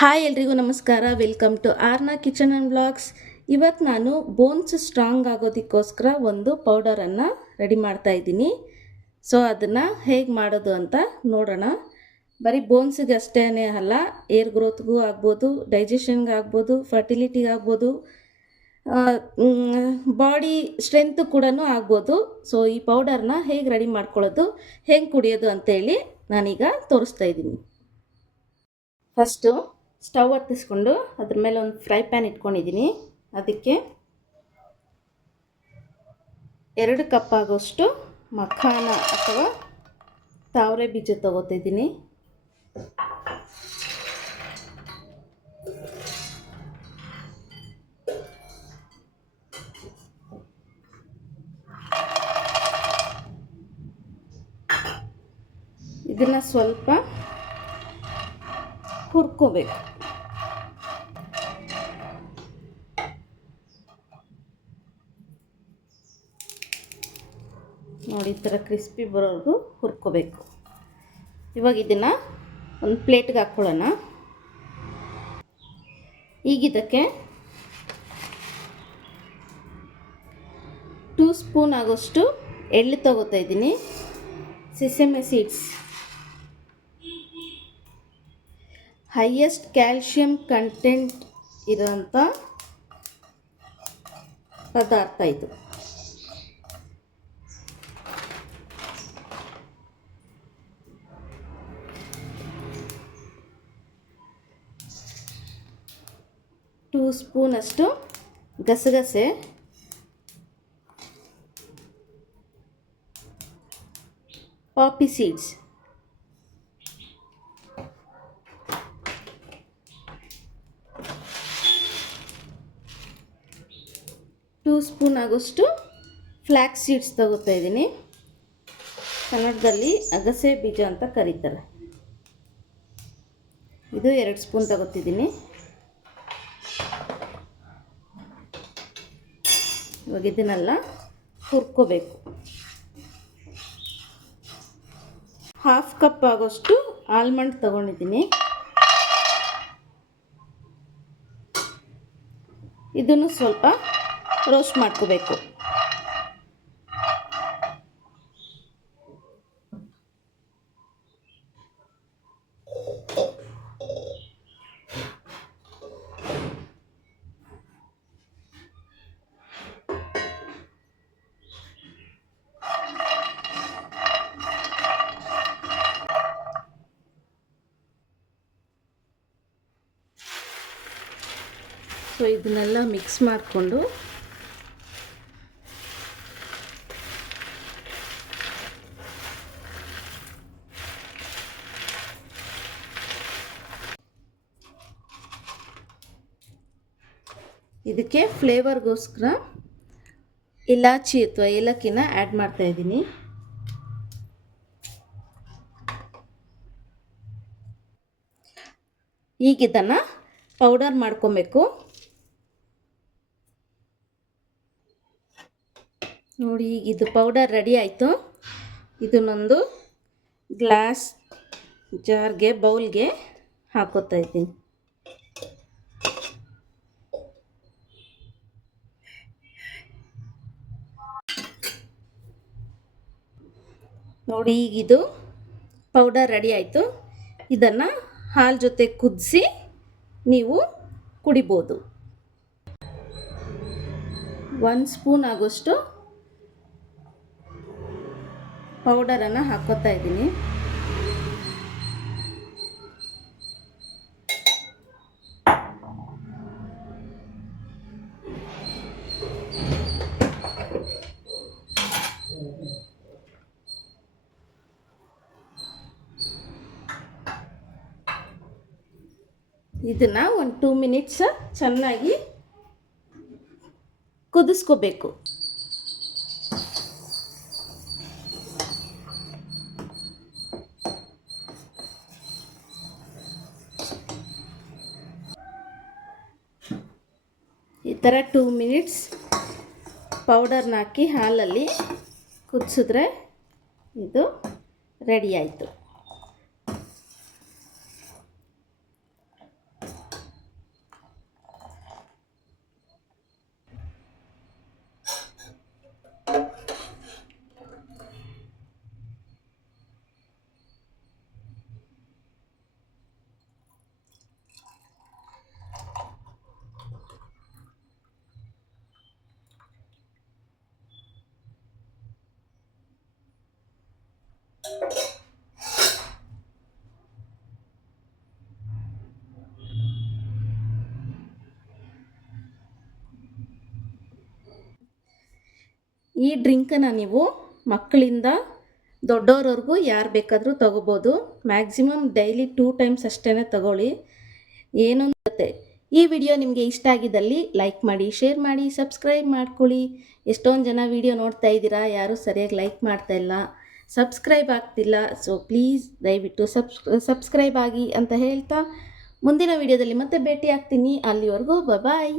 Hi ಎಲ್ರಿಗೂ ನಮಸ್ಕಾರ. Welcome to Aarna kitchen and blogs. ಇವತ್ತು ನಾನು ಬೋನ್ಸ್ ಸ್ಟ್ರಾಂಗ್ ಆಗೋದಕ್ಕೋಸ್ಕರ ಒಂದು ಪೌಡರನ್ನು ರೆಡಿ ಮಾಡ್ತಾ ಇದ್ದೀನಿ. ಸೊ ಅದನ್ನು ಹೇಗೆ ಮಾಡೋದು ಅಂತ ನೋಡೋಣ. ಬರೀ ಬೋನ್ಸಿಗೆ ಅಷ್ಟೇ ಅಲ್ಲ, ಏರ್ ಗ್ರೋತ್ಗೂ ಆಗ್ಬೋದು, ಡೈಜೆಷನ್ಗೆ ಆಗ್ಬೋದು, ಫರ್ಟಿಲಿಟಿಗೆ ಆಗ್ಬೋದು, ಬಾಡಿ ಸ್ಟ್ರೆಂತ್ ಕೂಡ ಆಗ್ಬೋದು. ಸೊ ಈ ಪೌಡರ್ನ ಹೇಗೆ ರೆಡಿ ಮಾಡ್ಕೊಳ್ಳೋದು, ಹೇಗೆ ಕುಡಿಯೋದು ಅಂತೇಳಿ ನಾನೀಗ ತೋರಿಸ್ತಾ ಇದ್ದೀನಿ. ಫಸ್ಟು ಸ್ಟವ್ ಹತ್ತಿಸ್ಕೊಂಡು ಅದ್ರ ಮೇಲೆ ಒಂದು ಫ್ರೈ ಪ್ಯಾನ್ ಇಟ್ಕೊಂಡಿದ್ದೀನಿ. ಅದಕ್ಕೆ 2 ಕಪ್ ಆಗೋಷ್ಟು ಮಖಾನ ಅಥವಾ ತಾವರೆ ಬೀಜ ತಗೋತಿದ್ದೀನಿ. ಇದನ್ನು ಸ್ವಲ್ಪ ಹುರ್ಕೋಬೇಕು. ನೋಡಿ, ಈ ಥರ ಕ್ರಿಸ್ಪಿ ಬರೋವರೆಗೂ ಹುರ್ಕೋಬೇಕು. ಇವಾಗ ಇದನ್ನು ಒಂದು ಪ್ಲೇಟ್ಗೆ ಹಾಕ್ಕೊಳ್ಳೋಣ. ಈಗ ಇದಕ್ಕೆ 2 ಸ್ಪೂನ್ ಆಗೋಷ್ಟು ಎಳ್ಳು ತಗೋತಾ ಇದ್ದೀನಿ. ಸೆಸಮೆ ಸೀಡ್ಸ್ ಹೈಯೆಸ್ಟ್ ಕ್ಯಾಲ್ಶಿಯಂ ಕಂಟೆಂಟ್ ಇರೋಂಥ ಪದಾರ್ಥ ಇದು. ಟೂ ಸ್ಪೂನಷ್ಟು ಗಸಗಸೆ, ಪಾಪಿ ಸೀಡ್ಸ್, ಟೂ ಸ್ಪೂನ್ ಆಗೋಷ್ಟು ಫ್ಲ್ಯಾಕ್ಸ್ ಸೀಡ್ಸ್ ತಗೋತಾ ಇದ್ದೀನಿ. ಕನ್ನಡದಲ್ಲಿ ಅಗಸೆ ಬೀಜ ಅಂತ ಕರೀತಾರೆ. ಇದು 2 ಸ್ಪೂನ್ ತಗೋತಿದ್ದೀನಿ. ಇವಾಗ ಇದನ್ನೆಲ್ಲ ಹುರ್ಕೋಬೇಕು. 1/2 ಕಪ್ ಆಗೋಷ್ಟು ಆಲ್ಮಂಡ್ ತಗೊಂಡಿದ್ದೀನಿ. ಇದನ್ನು ಸ್ವಲ್ಪ ರೋಸ್ಟ್ ಮಾಡ್ಕೋಬೇಕು. ಸೊ ಇದನ್ನೆಲ್ಲ ಮಿಕ್ಸ್ ಮಾಡಿಕೊಂಡು ಇದಕ್ಕೆ ಫ್ಲೇವರ್ಗೋಸ್ಕರ ಇಲಾಚಿ ಅಥವಾ ಏಲಕ್ಕಿನ ಆ್ಯಡ್ ಮಾಡ್ತಾ ಇದ್ದೀನಿ. ಈಗ ಇದನ್ನು ಪೌಡರ್ ಮಾಡ್ಕೊಬೇಕು. ನೋಡಿ, ಈಗ ಇದು ಪೌಡರ್ ರೆಡಿ ಆಯಿತು. ಇದನ್ನೊಂದು ಗ್ಲಾಸ್ ಜಾರ್ಗೆ, ಬೌಲ್ಗೆ ಹಾಕೋತಾ ಇದ್ದೀನಿ. ನೋಡಿ, ಈಗ ಇದು ಪೌಡರ್ ರೆಡಿ ಆಯಿತು. ಇದನ್ನು ಹಾಲು ಜೊತೆ ಕುದಿಸಿ ನೀವು ಕುಡಿಬೋದು. 1 ಸ್ಪೂನ್ ಆಗೋಷ್ಟು ಪೌಡರನ್ನು ಹಾಕೋತಾ ಇದ್ದೀನಿ. ಇದನ್ನು ಒಂದು 2 ಮಿನಿಟ್ಸ್ ಚೆನ್ನಾಗಿ ಕುದಿಸ್ಕೋಬೇಕು. ಈ ಥರ 2 ಮಿನಿಟ್ಸ್ ಪೌಡರ್ನ ಹಾಕಿ ಹಾಲಲ್ಲಿ ಕುದಿಸಿದ್ರೆ ಇದು ರೆಡಿ ಆಯಿತು. ಈ ಡ್ರಿಂಕನ್ನು ನೀವು ಮಕ್ಕಳಿಂದ ದೊಡ್ಡೋರವರೆಗೂ ಯಾರು ಬೇಕಾದರೂ ತಗೋಬೋದು. ಮ್ಯಾಕ್ಸಿಮಮ್ ಡೈಲಿ 2 ಟೈಮ್ಸ್ ಅಷ್ಟೇ ತಗೊಳ್ಳಿ. ಏನೊಂದು ಈ ವಿಡಿಯೋ ನಿಮಗೆ ಇಷ್ಟ ಆಗಿದ್ದಲ್ಲಿ ಲೈಕ್ ಮಾಡಿ, ಶೇರ್ ಮಾಡಿ, ಸಬ್ಸ್ಕ್ರೈಬ್ ಮಾಡ್ಕೊಳ್ಳಿ. ಎಷ್ಟೊಂದು ಜನ ವಿಡಿಯೋ ನೋಡ್ತಾ ಇದ್ದೀರಾ, ಯಾರೂ ಸರಿಯಾಗಿ ಲೈಕ್ ಮಾಡ್ತಾ ಇಲ್ಲ, ಸಬ್ಸ್ಕ್ರೈಬ್ ಆಗ್ತಿಲ್ಲ. ಸೊ ಪ್ಲೀಸ್ ದಯವಿಟ್ಟು ಸಬ್ಸ್ಕ್ರೈಬ್ ಆಗಿ ಅಂತ ಹೇಳ್ತಾ ಮುಂದಿನ ವಿಡಿಯೋದಲ್ಲಿ ಮತ್ತೆ ಭೇಟಿ ಆಗ್ತೀನಿ. ಅಲ್ಲಿವರೆಗೂ ಬಾಯ್.